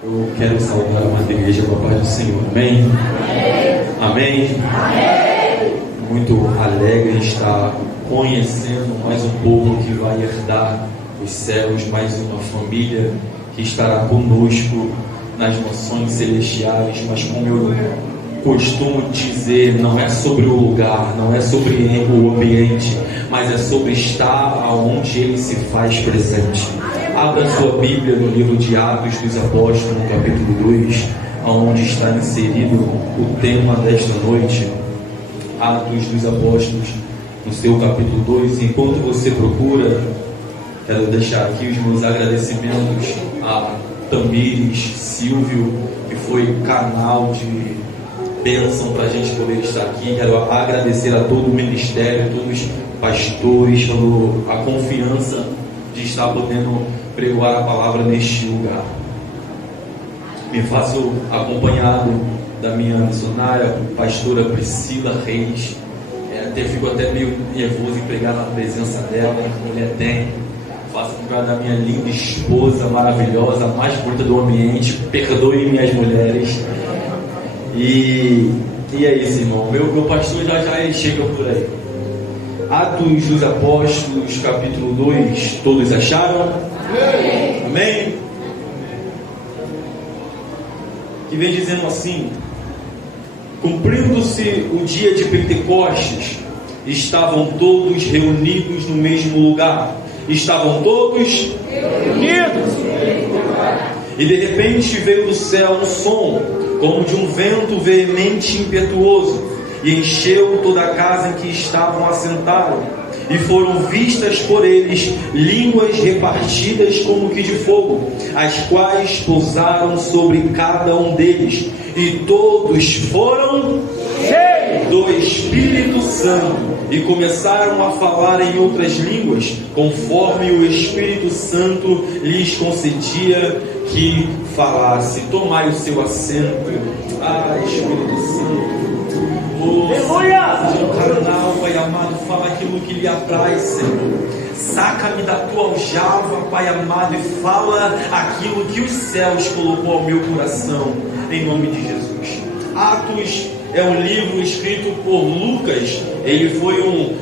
Eu quero saudar a amada igreja com a paz do Senhor. Amém? Amém? Amém? Muito alegre em estar conhecendo mais um povo que vai herdar os céus, mais uma família que estará conosco nas mansões celestiais. Mas como eu costumo dizer, não é sobre o lugar, não é sobre o ambiente, mas é sobre estar aonde Ele se faz presente. Abra sua Bíblia no livro de Atos dos Apóstolos, no capítulo 2, onde está inserido o tema desta noite. Atos dos Apóstolos, no seu capítulo 2. Enquanto você procura, quero deixar aqui os meus agradecimentos a Tamires, Silvio, que foi canal de bênção para a gente poder estar aqui. Quero agradecer a todo o ministério, todos os pastores, pela confiança de estar podendo pregoar a palavra neste lugar. Me faço acompanhado da minha missionária, pastora Priscila Reis. Fico até meio nervoso em pregar na presença dela, que mulher tem. Faço acompanhado da minha linda esposa maravilhosa, a mais bonita do ambiente. Perdoe minhas mulheres. E é isso, irmão. Meu pastor já chega por aí. Atos dos Apóstolos, capítulo 2. Todos acharam? Amém? Amém? Que vem dizendo assim: cumprindo-se o dia de Pentecostes, estavam todos reunidos no mesmo lugar. Estavam todos reunidos. E de repente veio do céu um som, como de um vento veemente e impetuoso, e encheu toda a casa em que estavam assentados. E foram vistas por eles línguas repartidas como que de fogo, as quais pousaram sobre cada um deles. E todos foram cheios do Espírito Santo e começaram a falar em outras línguas, conforme o Espírito Santo lhes concedia que falasse. Tomai o seu assento. Espírito Santo, o carnal, Pai amado, fala aquilo que lhe apraz, Senhor. Saca-me da tua aljava, Pai amado, e fala aquilo que os céus colocou ao meu coração, em nome de Jesus. Atos é um livro escrito por Lucas. Ele foi um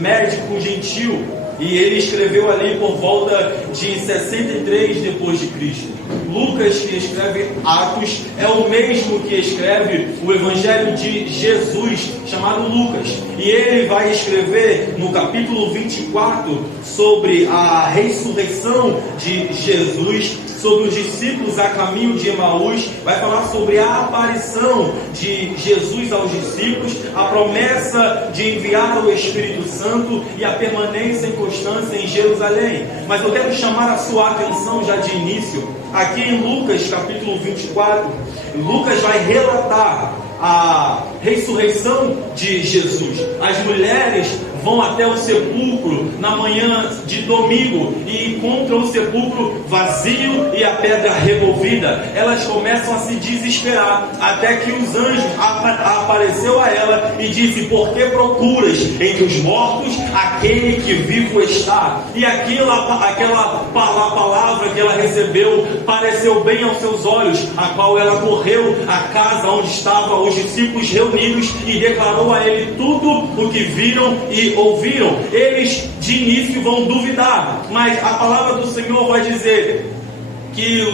médico gentil e ele escreveu ali por volta de 63 depois de Cristo. Lucas, que escreve Atos, é o mesmo que escreve o Evangelho de Jesus, chamado Lucas. E ele vai escrever no capítulo 24 sobre a ressurreição de Jesus, sobre os discípulos a caminho de Emaús. Vai falar sobre a aparição de Jesus aos discípulos, a promessa de enviar o Espírito Santo e a permanência e constância em Jerusalém. Mas eu quero chamar a sua atenção já de início, aqui em Lucas capítulo 24, Lucas vai relatar a ressurreição de Jesus. As mulheres vão até o sepulcro na manhã de domingo e encontram o sepulcro vazio e a pedra removida. Elas começam a se desesperar, até que os anjos apareceu a ela e disse: por que procuras entre os mortos aquele que vivo está? E aquela palavra que ela recebeu pareceu bem aos seus olhos, a qual ela correu à casa onde estavam os discípulos reunidos e declarou a ele tudo o que viram e ouviram. Eles de início vão duvidar, mas a palavra do Senhor vai dizer que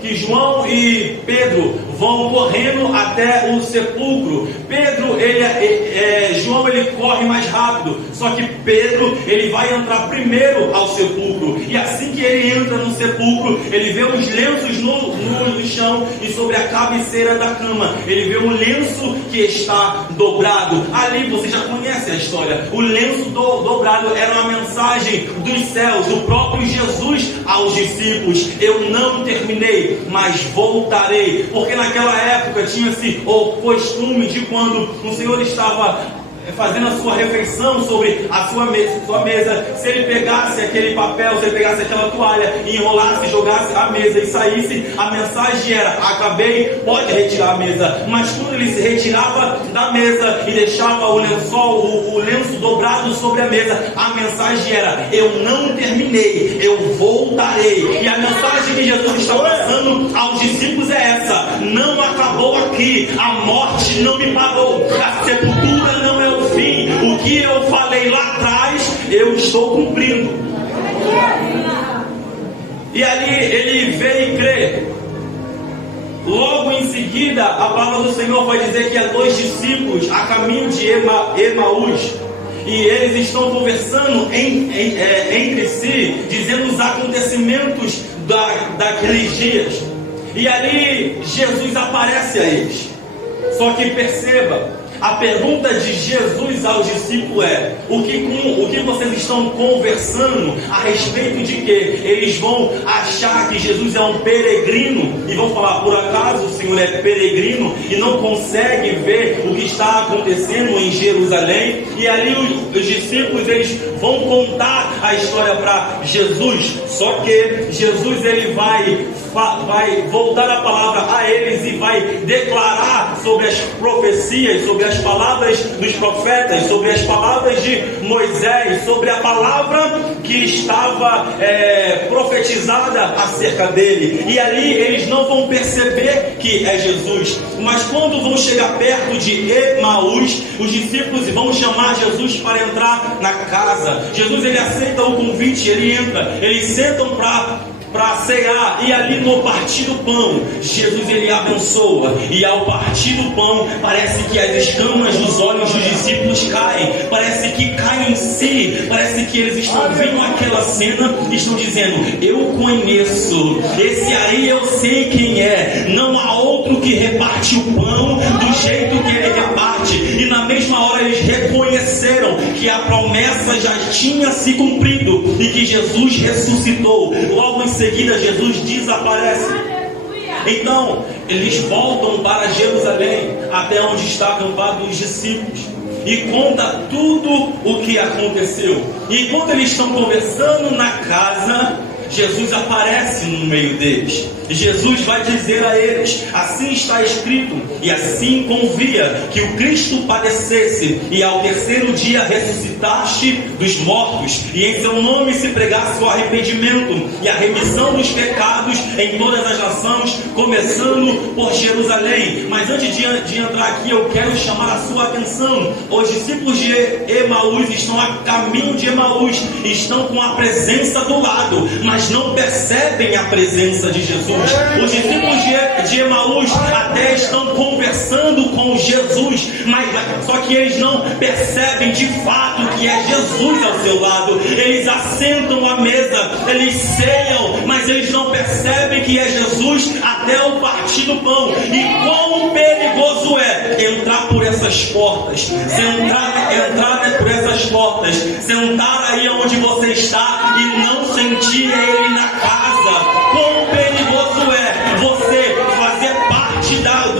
que João e Pedro vão correndo até o sepulcro. João ele corre mais rápido, só que Pedro ele vai entrar primeiro ao sepulcro, e assim que ele entra no sepulcro, ele vê os lenços no chão, e sobre a cabeceira da cama ele vê um lenço que está dobrado. Ali você já conhece a história. O lenço dobrado era uma mensagem dos céus, do próprio Jesus aos discípulos: eu não terminei, mas voltarei. Porque naquela época tinha-se o costume de, quando o Senhor estava fazendo a sua refeição sobre a sua mesa, se ele pegasse aquele papel, se ele pegasse aquela toalha e enrolasse, jogasse a mesa e saísse, a mensagem era: acabei, pode retirar a mesa. Mas quando ele se retirava da mesa e deixava o lenço dobrado sobre a mesa, a mensagem era: eu não terminei, eu voltarei. E a mensagem que Jesus está passando aos discípulos é essa: não acabou aqui, a morte não me parou, a sepultura não é o fim, o que eu falei lá atrás, eu estou cumprindo. E ali ele vê e crê. Logo em seguida, a palavra do Senhor vai dizer que há 2 discípulos a caminho de Emaús, e eles estão conversando entre si, dizendo os acontecimentos daqueles dias. E ali Jesus aparece a eles. Só que perceba, a pergunta de Jesus aos discípulos é: o que vocês estão conversando a respeito de quê? Eles vão achar que Jesus é um peregrino e vão falar: por acaso o Senhor é peregrino e não consegue ver o que está acontecendo em Jerusalém? E ali os discípulos, eles vão contar a história para Jesus. Só que Jesus, ele vai voltar a palavra a eles e vai declarar sobre as profecias, sobre as palavras dos profetas, sobre as palavras de Moisés, sobre a palavra que estava profetizada acerca dele. E ali eles não vão perceber que é Jesus, mas quando vão chegar perto de Emaús, os discípulos vão chamar Jesus para entrar na casa. Jesus, ele aceita o convite, ele entra, eles sentam para cear, e ali no partir do pão, Jesus, ele abençoa, e ao partir do pão, parece que as escamas dos olhos dos discípulos caem, parece que caem em si, parece que eles estão vendo aquela cena e estão dizendo: eu conheço, esse aí eu sei quem é, não há outro que reparte o pão do jeito que ele reparte. E na mesma hora eles reconheceram que a promessa já tinha se cumprido e que Jesus ressuscitou. Logo em seguida Jesus desaparece. Então eles voltam para Jerusalém, até onde está acampado os discípulos, e conta tudo o que aconteceu. E quando eles estão conversando na casa, Jesus aparece no meio deles. Jesus vai dizer a eles: assim está escrito, e assim convia que o Cristo padecesse e ao terceiro dia ressuscitaste dos mortos, e em seu nome se pregasse o arrependimento e a remissão dos pecados em todas as nações, começando por Jerusalém. Mas antes de entrar aqui, eu quero chamar a sua atenção. Os discípulos de Emaús estão a caminho de Emaús, estão com a presença do lado, mas não percebem a presença de Jesus. Os discípulos de Emaús até estão conversando com Jesus, mas só que eles não percebem de fato que é Jesus ao seu lado. Eles assentam à mesa, eles ceiam, mas eles não percebem que é Jesus até o partir do pão. E quão perigoso é entrar por essas portas, entrar por essas portas, sentar aí onde você está e não sentir Ele na casa. Quão perigoso é você fazer parte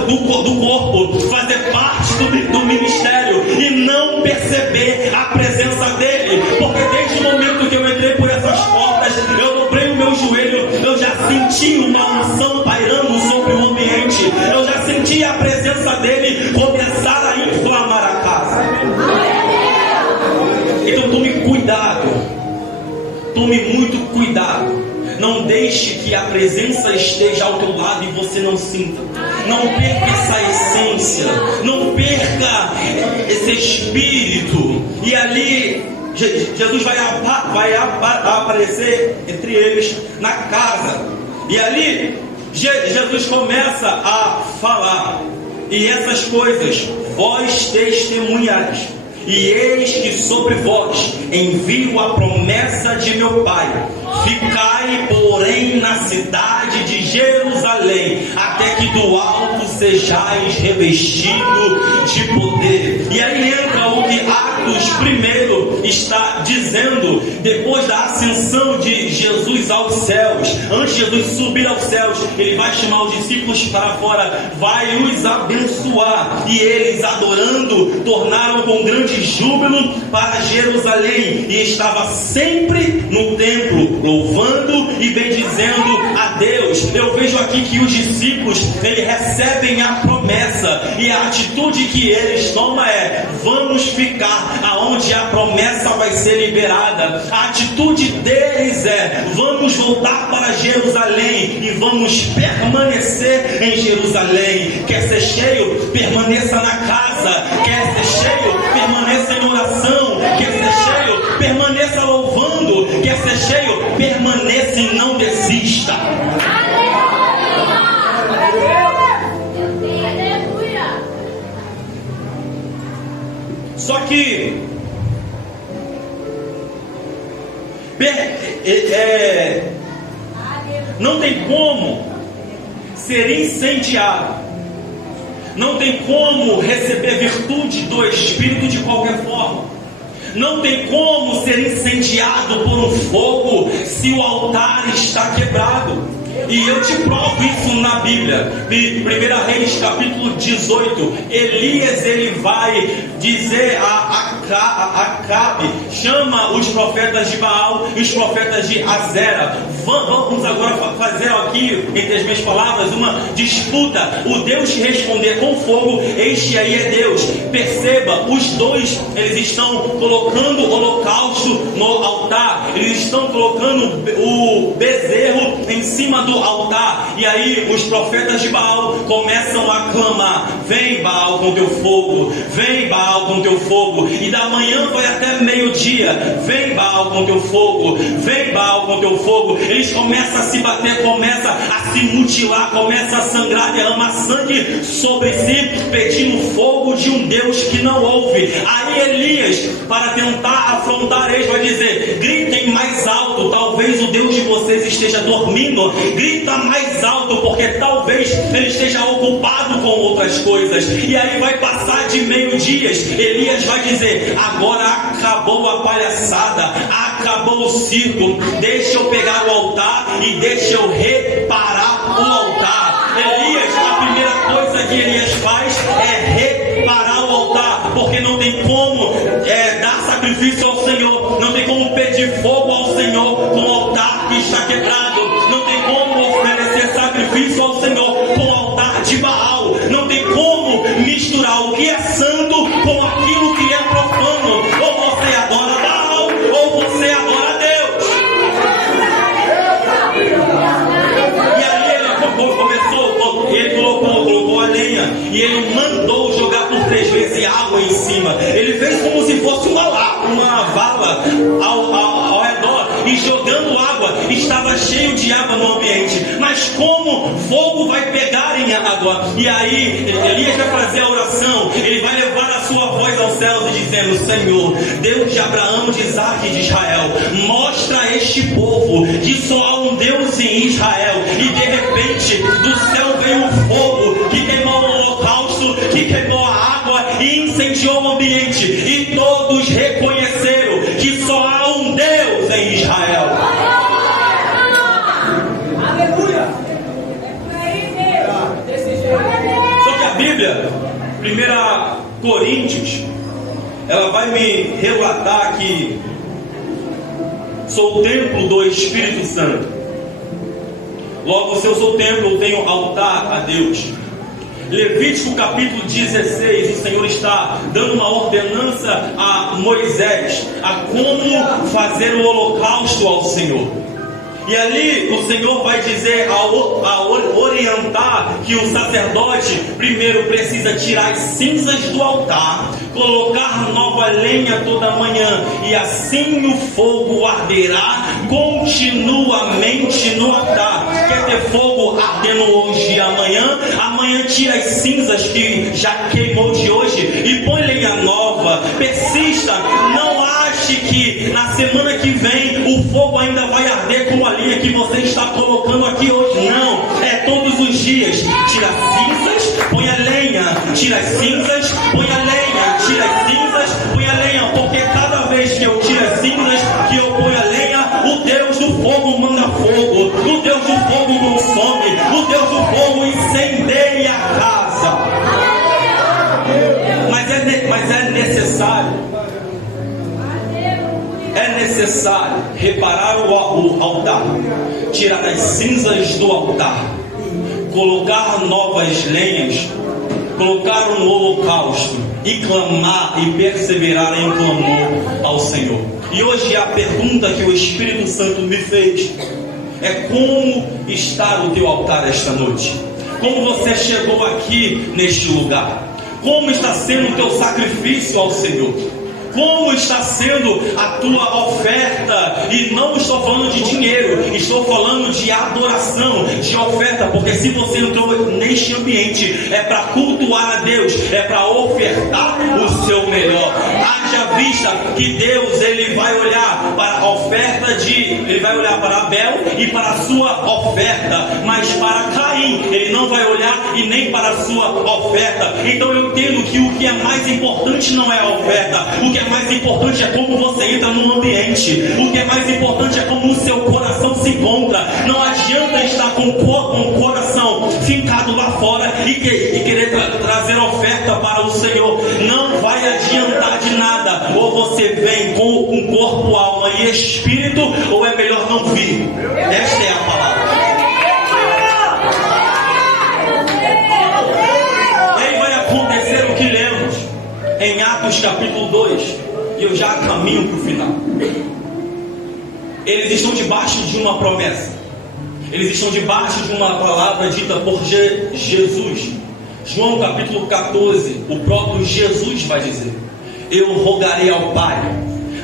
do corpo, fazer parte do ministério e não perceber a presença dele. Porque desde o momento que eu entrei por essas portas, eu dobrei o meu joelho, eu já senti uma unção pairando sobre o ambiente, eu já senti a presença dele começar a inflamar a casa. Então tome cuidado, tome muito cuidado. Não deixe que a presença esteja ao teu lado e você não sinta. Não perca essa essência, não perca esse espírito. E ali Jesus vai aparecer entre eles na casa. E ali Jesus começa a falar: e essas coisas vós testemunhais. E eis que sobre vós envio a promessa de meu Pai. Ficai, porém, na cidade de Jerusalém, até que do alto sejais revestidos de poder. E aí entra o que Atos 1 está dizendo, depois da ascensão de Jesus aos céus. Antes de Jesus subir aos céus, ele vai chamar os discípulos para fora, vai os abençoar. E eles, adorando, tornaram com grande júbilo para Jerusalém, e estava sempre no templo, louvando e bendizendo a Deus. Deus, eu vejo aqui que os discípulos, eles recebem a promessa, e a atitude que eles tomam é: vamos ficar aonde a promessa vai ser liberada. A atitude deles é: vamos voltar para Jerusalém e vamos permanecer em Jerusalém. Quer ser cheio? Permaneça na casa. Quer ser cheio? Permaneça em oração. Quer ser cheio? Permaneça louvando. Quer ser cheio? Permaneça e não desista. Só que não tem como ser incendiado, não tem como receber virtude do Espírito de qualquer forma, não tem como ser incendiado por um fogo se o altar está quebrado. E eu te provo isso na Bíblia. 1 Reis capítulo 18. Elias, ele vai dizer a Acabe: chama os profetas de Baal e os profetas de Azera. Vamos agora fazer aqui, entre as minhas palavras, uma disputa. O Deus que responder com fogo, este aí é Deus. Perceba, os dois, eles estão colocando o holocausto no altar. Eles estão colocando o bezerro em cima do altar. E aí os profetas de Baal começam a clamar: vem, Baal, com teu fogo, vem, Baal, com teu fogo. E da manhã vai até meio-dia: vem, Baal, com teu fogo, vem, Baal, com teu fogo. Eles começam a se bater, começam a se mutilar, começam a sangrar, derramar sangue sobre si, pedindo fogo de um Deus que não ouve. Aí Elias, para tentar afrontar eles, vai dizer: gritem mais alto, talvez o Deus de vocês esteja dormindo. Grita mais alto, porque talvez ele esteja ocupado com outras coisas. E aí vai passar de meio-dia, Elias vai dizer: agora acabou a palhaçada, acabou o circo, deixa eu pegar o altar e deixa eu reparar o altar. Elias, a primeira coisa que Elias faz é reparar o altar, porque não tem como dar sacrifício ao Senhor, não tem como pedir fogo ao Senhor com o altar que está quebrado, não tem como oferecer sacrifício ao Senhor com o altar de Baal, não tem como misturar o que é santo com aquilo que é profano. Ou você adora Baal, ou você adora Deus. E aí ele começou, ele colocou a lenha, e ele mandou jogar por 3 vezes água em cima. Ele fez como se fosse uma vala ao redor, e jogando água, estava cheio de água no ambiente. Mas como fogo vai pegar em água? E aí Elias vai fazer a oração, ele vai levar a sua voz aos céus e dizendo: Senhor, Deus de Abraão, de Isaac e de Israel, mostra a este povo que só há um Deus em Israel. E de repente do céu veio um fogo que queimou o holocausto, que queimou a água e incendiou o ambiente, e todos reconheceram que só há um Deus em Israel. Aleluia! Só que a Bíblia, 1 Coríntios, ela vai me relatar que sou o templo do Espírito Santo. Logo, se eu sou o templo, eu tenho altar a Deus. Levítico capítulo 16, o Senhor está dando uma ordenança a Moisés a como fazer o holocausto ao Senhor. E ali o Senhor vai dizer, a orientar, que o sacerdote primeiro precisa tirar as cinzas do altar, colocar nova lenha toda manhã, e assim o fogo arderá continuamente no altar. Quer ter fogo ardendo hoje e amanhã? Amanhã tira as cinzas que já queimou de hoje e põe lenha nova. Persista, não ache que na semana que vem o fogo ainda vai arder com a linha que você está colocando aqui hoje. Não, é todos os dias. Tira as cinzas, põe a lenha. Tira as cinzas, põe a lenha. Tira as cinzas, põe a lenha. Porque cada vez que eu tiro as cinzas, que eu ponho a lenha, o Deus do fogo manda fogo. O Deus do fogo consome. O Deus do fogo incendeia a casa. Mas é necessário. É necessário reparar o altar. tirar as cinzas do altar, colocar novas lenhas, colocar no holocausto e clamar e perseverar em clamor ao Senhor. E hoje a pergunta que o Espírito Santo me fez é: como está o teu altar esta noite? Como você chegou aqui neste lugar? Como está sendo o teu sacrifício ao Senhor? Como está sendo a tua oferta? E não estou falando de dinheiro, estou falando de adoração, de oferta. Porque se você entrou neste ambiente, é para cultuar a Deus, é para ofertar o seu melhor. Haja vista que Deus, Ele vai olhar para a oferta Ele vai olhar para Abel e para a sua oferta, mas para Caim Ele não vai olhar e nem para a sua oferta. Então eu entendo que o que é mais importante não é a oferta, o que é mais importante é como você entra no ambiente, o que é mais importante é como o seu coração se encontra. Não adianta estar com o coração fincado lá fora e querer trazer oferta para o Senhor. Não vai adiantar de nada. Ou você vem com um corpo, alma e espírito, ou é melhor não vir. Esta é a palavra. E aí vai acontecer o que lemos em Atos capítulo 2, e eu já caminho para o final. Eles estão debaixo de uma promessa, eles estão debaixo de uma palavra dita por Jesus. João capítulo 14, o próprio Jesus vai dizer: eu rogarei ao Pai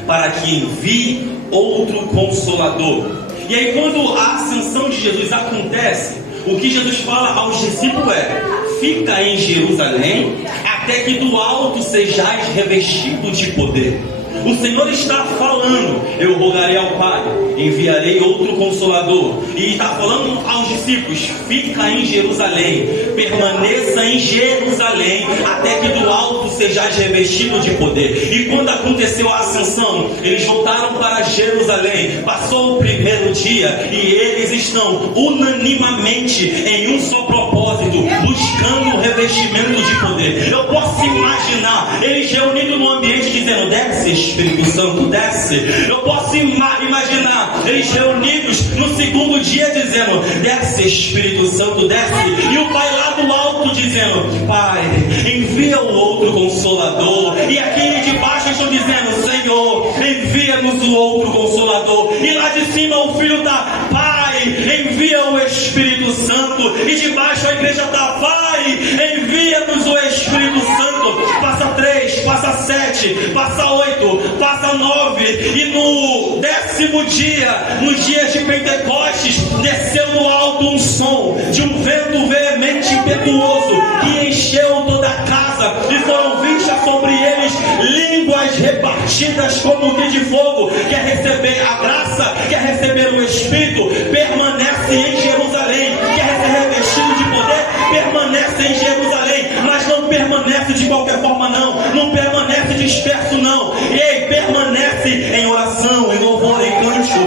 para que envie outro Consolador. E aí quando a ascensão de Jesus acontece, o que Jesus fala aos discípulos é: fica em Jerusalém até que do alto sejais revestido de poder. O Senhor está falando: eu rogarei ao Pai, enviarei outro Consolador. E está falando aos discípulos: fica em Jerusalém, permaneça em Jerusalém, até que do alto sejais revestido de poder. E quando aconteceu a ascensão, eles voltaram para Jerusalém. Passou o primeiro dia e eles estão unanimamente em um só propósito, buscando o revestimento de poder. Eu posso imaginar eles reunidos no ambiente dizendo: desce Espírito Santo, desce. Eu posso imaginar eles reunidos no segundo dia dizendo: desce Espírito Santo, desce. E o Pai lá do alto dizendo: Pai, envia o outro Consolador. E aqui de baixo estão dizendo: Senhor, envia-nos o outro Consolador. E lá de cima o Filho está: Pai, envia o Espírito Santo. E de baixo a igreja está: Pai, envia-nos o Espírito Santo. Passa 3, passa 7, passa 8, passa 9, e no 10º dia, nos dias de Pentecostes, desceu do alto um som de um vento veemente e impetuoso que encheu toda a casa, e foram vistas sobre eles línguas repartidas como que de fogo. Quer receber a graça, quer receber o Espírito, permanece em Jerusalém. Quer ser revestido de poder, permanece em Jerusalém. Mas não permanece de qualquer forma, não permanece disperso, não. Ei, permanece em oração, em louvor, em cântico.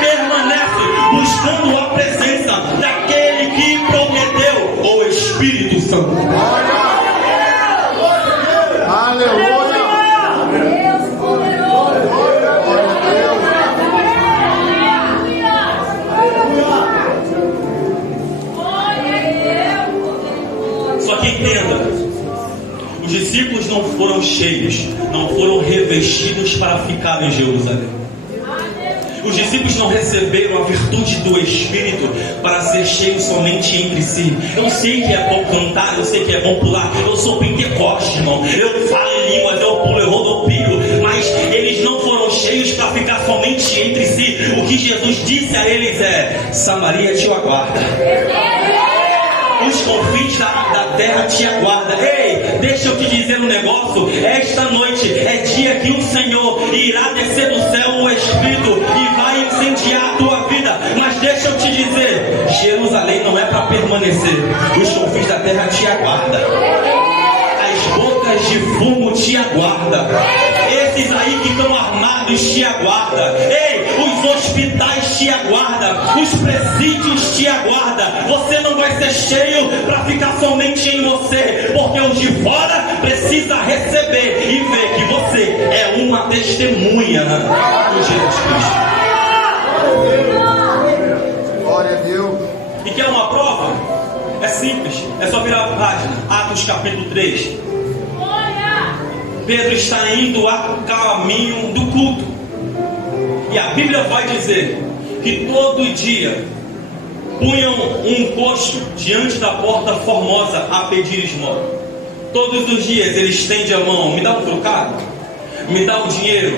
Permanece buscando a presença daquele que prometeu, o Espírito Santo. Aleluia! Só que entenda, os discípulos não foram cheios, não foram revestidos para ficar em Jerusalém. Os discípulos não receberam a virtude do Espírito para ser cheios somente entre si. Eu sei que é bom cantar, eu sei que é bom pular. Eu sou Pentecoste, irmão. Eu falo em línguas, eu pulo, eu rodopio. Mas eles não foram cheios para ficar somente entre si. O que Jesus disse a eles é: Samaria te aguarda. Os confins da terra te aguardam. Ei, deixa eu te dizer um negócio. Esta noite é dia que o Senhor irá descer do céu o Espírito e vai incendiar a tua vida. Mas deixa eu te dizer, Jerusalém não é para permanecer. Os confins da terra te aguardam. As bocas de fumo te aguardam. Esses aí que estão armados te aguardam. Ei, os hospitais te aguardam. Os presídios te aguardam. Você não vai ser cheio para ficar somente em você, porque os de fora precisam receber e ver que você é uma testemunha do Jesus Cristo. Glória a Deus. E quer uma prova? É simples, é só virar a página. Atos capítulo 3. Pedro está indo a caminho do culto. E a Bíblia vai dizer que todo dia punham um coxo diante da porta formosa a pedir esmola. Todos os dias ele estende a mão: me dá um trocado, me dá um dinheiro.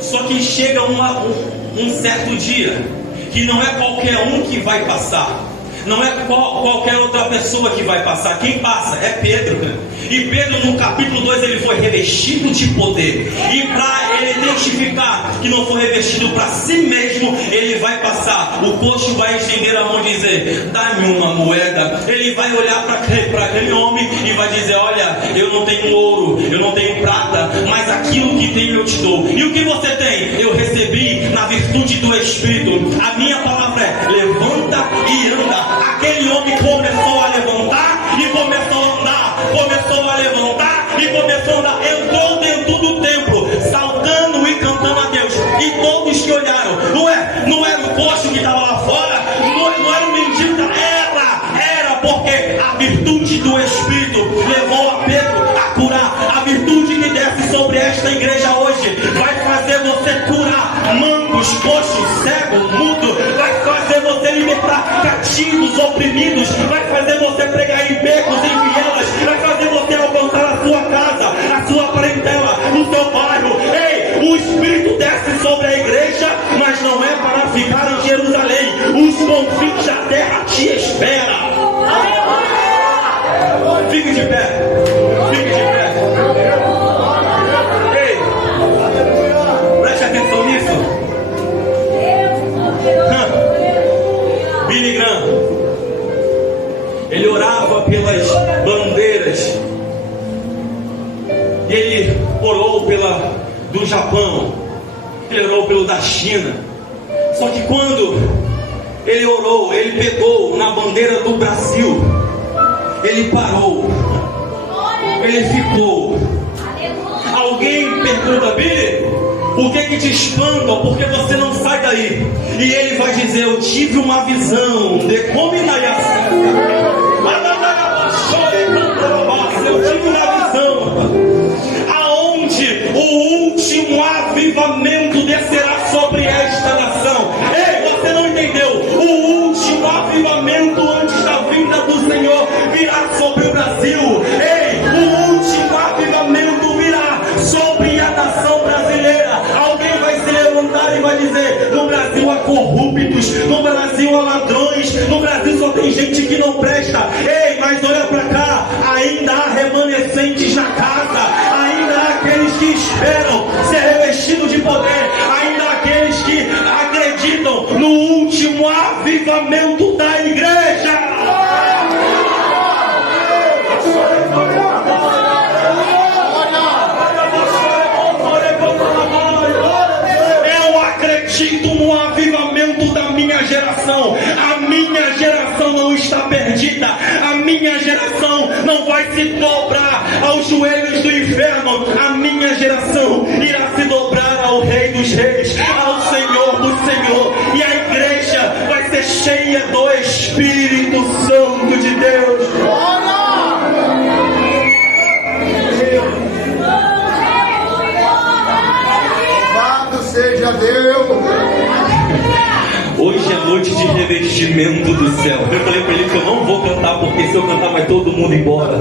Só que chega um certo dia que não é qualquer um que vai passar, não é qualquer outra pessoa que vai passar. Quem passa é Pedro. E Pedro, no capítulo 2, ele foi revestido de poder. E para ele identificar que não foi revestido para si mesmo, ele vai passar. O coxo vai estender a mão e dizer: dá-me uma moeda. Ele vai olhar para aquele homem e vai dizer: olha, eu não tenho ouro, eu não tenho prata, mas aquilo que tenho eu te dou. E o que você tem? Eu recebi na virtude do Espírito. A minha palavra é: levanta e anda. Aquele homem começou a levantar e começou a andar, começou a levantar e começou a andar, entrou dentro do templo, saltando e cantando a Deus. E todos que olharam, não era o coxo que estava lá fora, não era o mendigo, era porque a virtude do Espírito levou a Pedro a curar. A virtude que desce sobre esta igreja hoje vai fazer você curar mancos, coxos, cegos, mudo, vai fazer você libertar cativos, oprimidos, vai fazer você pregar em becos, em vielas, vai fazer você alcançar a sua casa, a sua parentela, o seu bairro. Ei, o Espírito desce sobre a igreja, mas não é para ficar em Jerusalém. Os confins da terra te esperam. Fique de pé, fique de pé. Ei, preste atenção nisso. Billy Graham, ele orava pelas bandeiras. E ele orou do Japão, ele orou pelo da China. Só que quando ele orou, ele pegou na bandeira do Brasil, ele parou, ele ficou. Alguém pergunta: Billy, por que te espanta? Porque você não sai daí. E ele vai dizer: eu tive uma visão de como eu tive uma visão aonde o último avivamento descerá sobre esta nação. Ei, você não entendeu? O último avivamento antes da vinda do Senhor virá sobre o Brasil. Ei, o último avivamento virá sobre a nação brasileira. Alguém vai se levantar e vai dizer: no Brasil há corruptos, no Brasil há ladrões, no Brasil só tem gente que não presta. Ei, mas olha pra cá, ainda há remanescentes na casa, ainda há aqueles que esperam ser revestidos de poder, ainda há aqueles que acreditam no último avivamento da igreja. Eu acredito no avivamento da minha geração. A minha geração não está perdida. A minha geração não vai se dobrar aos joelhos do inferno. A minha geração irá se dobrar ao Rei dos Reis, ao Senhor do Senhor. E a igreja vai ser cheia do Espírito Santo de Deus. Louvado seja Deus. Hoje é noite de revestimento do céu. Eu falei para ele que eu não vou cantar, porque se eu cantar vai todo mundo embora.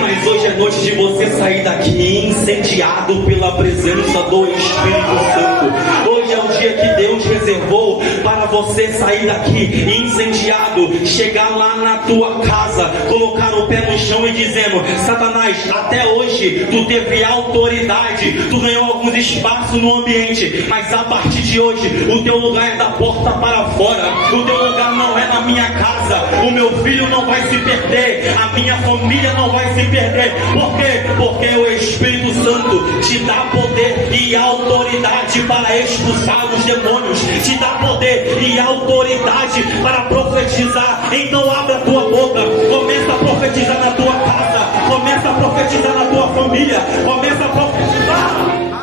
Mas hoje é noite de você sair daqui incendiado pela presença do Espírito Santo. Hoje é o dia que Deus reservou para você sair daqui incendiado, chegar lá na tua casa, colocar o pé no chão e dizendo: Satanás, até hoje tu teve autoridade, tu ganhou alguns espaços no ambiente, mas a partir de hoje o teu lugar é da porta para fora. O teu lugar não é na minha casa. O meu filho não vai se perder, a minha família não vai se perder. Por quê? Porque o Espírito Santo te dá poder e autoridade para expulsar os demônios, te dá poder e autoridade para profetizar. Então abra a tua boca, começa a profetizar na tua casa, começa a profetizar na tua família, começa a profetizar